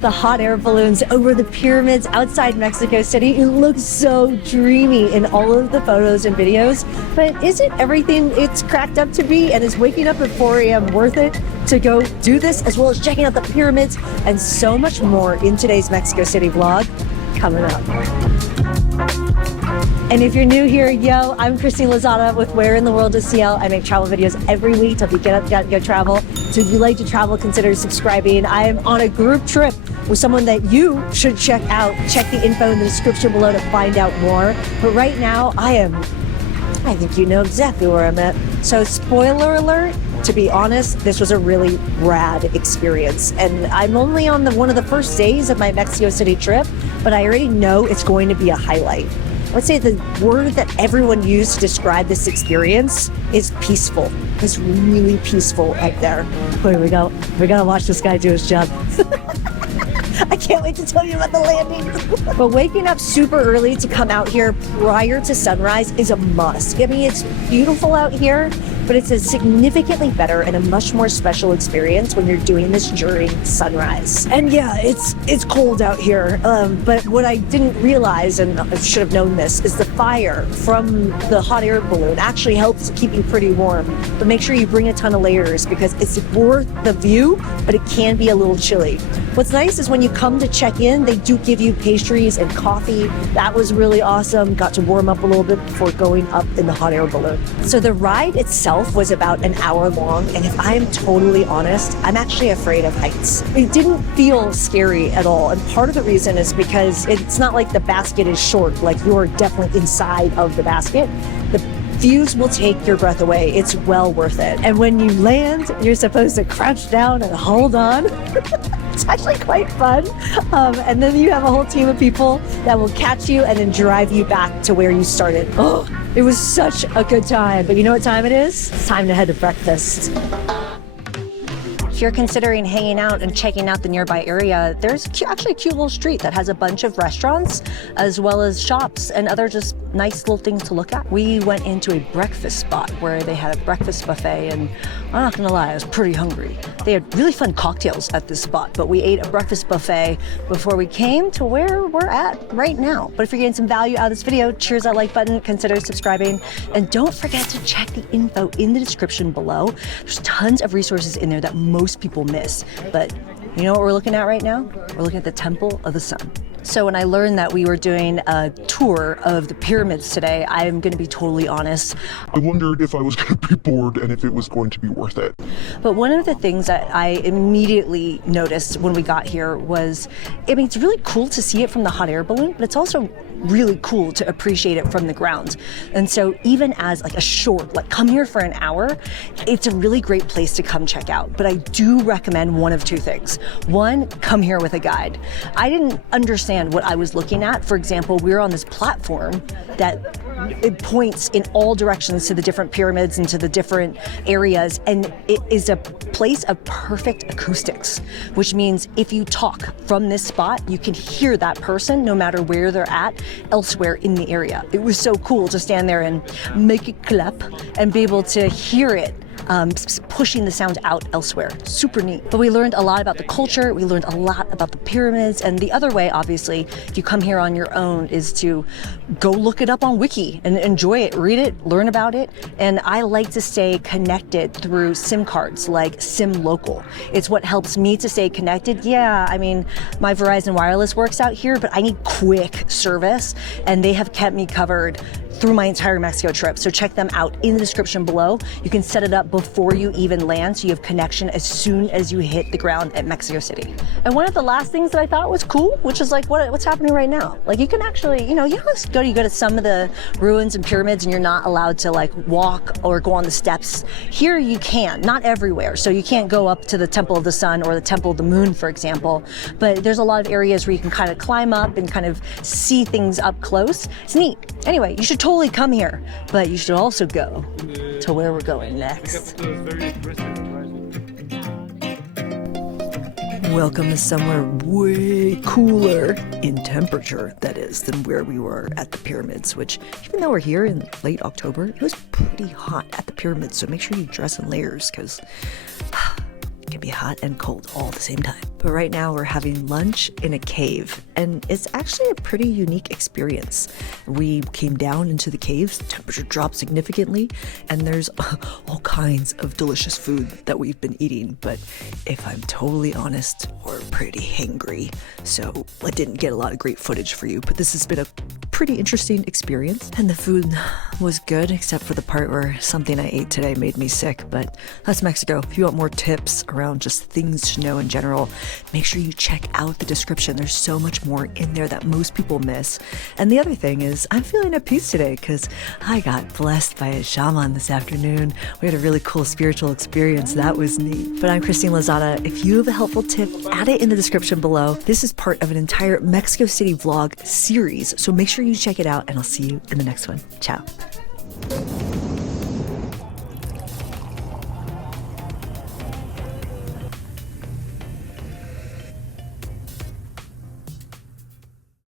The hot air balloons over the pyramids outside Mexico City. It looks so dreamy in all of the photos and videos, but is it everything it's cracked up to be? And is waking up at 4 a.m. worth it to go do this, as well as checking out the pyramids and so much more in today's Mexico City vlog coming up. And if you're new here, yo, I'm Christine Lozada with Where in the World is CL. I make travel videos every week to help you get up, go travel. So if you like to travel, consider subscribing. I am on a group trip with someone that you should check out. Check the info in the description below to find out more. But right now, I think you know exactly where I'm at. So spoiler alert, to be honest, this was a really rad experience. And I'm only on one of the first days of my Mexico City trip, but I already know it's going to be a highlight. I would say the word that everyone used to describe this experience is peaceful. It's really peaceful out there. Here we go. We gotta watch this guy do his job. I can't wait to tell you about the landing. But waking up super early to come out here prior to sunrise is a must. I mean, it's beautiful out here, but it's a significantly better and a much more special experience when you're doing this during sunrise. And yeah, it's cold out here. But what I didn't realize, and I should have known this, is the fire from the hot air balloon actually helps keep you pretty warm. But make sure you bring a ton of layers because it's worth the view, but it can be a little chilly. What's nice is when you come to check in, they do give you pastries and coffee. That was really awesome. Got to warm up a little bit before going up in the hot air balloon. So the ride itself was about an hour long, and if I'm totally honest, I'm actually afraid of heights. It didn't feel scary at all, and part of the reason is because it's not like the basket is short, like you're definitely inside of the basket. The views will take your breath away. It's well worth it. And when you land, you're supposed to crouch down and hold on. It's actually quite fun. And then you have a whole team of people that will catch you and then drive you back to where you started. Oh, it was such a good time. But you know what time it is? It's time to head to breakfast. If you're considering hanging out and checking out the nearby area, there's actually a cute little street that has a bunch of restaurants as well as shops and other just nice little things to look at. We went into a breakfast spot where they had a breakfast buffet, and I'm not gonna lie, I was pretty hungry. They had really fun cocktails at this spot, but we ate a breakfast buffet before we came to where we're at right now. But if you're getting some value out of this video, cheers that like button, consider subscribing, and don't forget to check the info in the description below. There's tons of resources in there that most people miss, but you know what we're looking at right now? We're looking at the Temple of the Sun. So when I learned that we were doing a tour of the pyramids today, I'm going to be totally honest. I wondered if I was going to be bored and if it was going to be worth it. But one of the things that I immediately noticed when we got here was, I mean, it's really cool to see it from the hot air balloon, but it's also really cool to appreciate it from the ground. And so even as like a short, like come here for an hour, it's a really great place to come check out. But I do recommend one of two things. One, come here with a guide. I didn't understand what I was looking at. For example, we're on this platform that it points in all directions to the different pyramids and to the different areas, and it is a place of perfect acoustics, which means if you talk from this spot, you can hear that person no matter where they're at elsewhere in the area. It was so cool to stand there and make it clap and be able to hear it pushing the sound out elsewhere. Super neat. But we learned a lot about the culture. We learned a lot about the pyramids. And the other way, obviously, if you come here on your own, is to go look it up on Wiki and enjoy it, read it, learn about it. And I like to stay connected through SIM cards like SIM Local. It's what helps me to stay connected. Yeah, I mean, my Verizon Wireless works out here, but I need quick service, and they have kept me covered through my entire Mexico trip. So check them out in the description below. You can set it up before you even land, so you have connection as soon as you hit the ground at Mexico City. And one of the last things that I thought was cool, which is like what's happening right now. Like you can actually, you go to some of the ruins and pyramids and you're not allowed to like walk or go on the steps. Here you can, not everywhere. So you can't go up to the Temple of the Sun or the Temple of the Moon, for example, but there's a lot of areas where you can kind of climb up and kind of see things up close. It's neat. Anyway, you should totally come here, but you should also go to where we're going next. Welcome to somewhere way cooler in temperature, that is, than where we were at the pyramids, which, even though we're here in late October, it was pretty hot at the pyramids, so make sure you dress in layers, because It can be hot and cold all at the same time. But right now we're having lunch in a cave, and it's actually a pretty unique experience. We came down into the caves, temperature dropped significantly, and there's all kinds of delicious food that we've been eating. But if I'm totally honest, we're pretty hangry. So I didn't get a lot of great footage for you, but this has been a pretty interesting experience. And the food was good, except for the part where something I ate today made me sick. But that's Mexico. If you want more tips around just things to know in general, make sure you check out the description. There's so much more in there that most people miss. And the other thing is, I'm feeling at peace today because I got blessed by a shaman this afternoon. We had a really cool spiritual experience. That was neat. But I'm Christine Lozada. If you have a helpful tip, add it in the description below. This is part of an entire Mexico City vlog series, so make sure you check it out, and I'll see you in the next one. Ciao.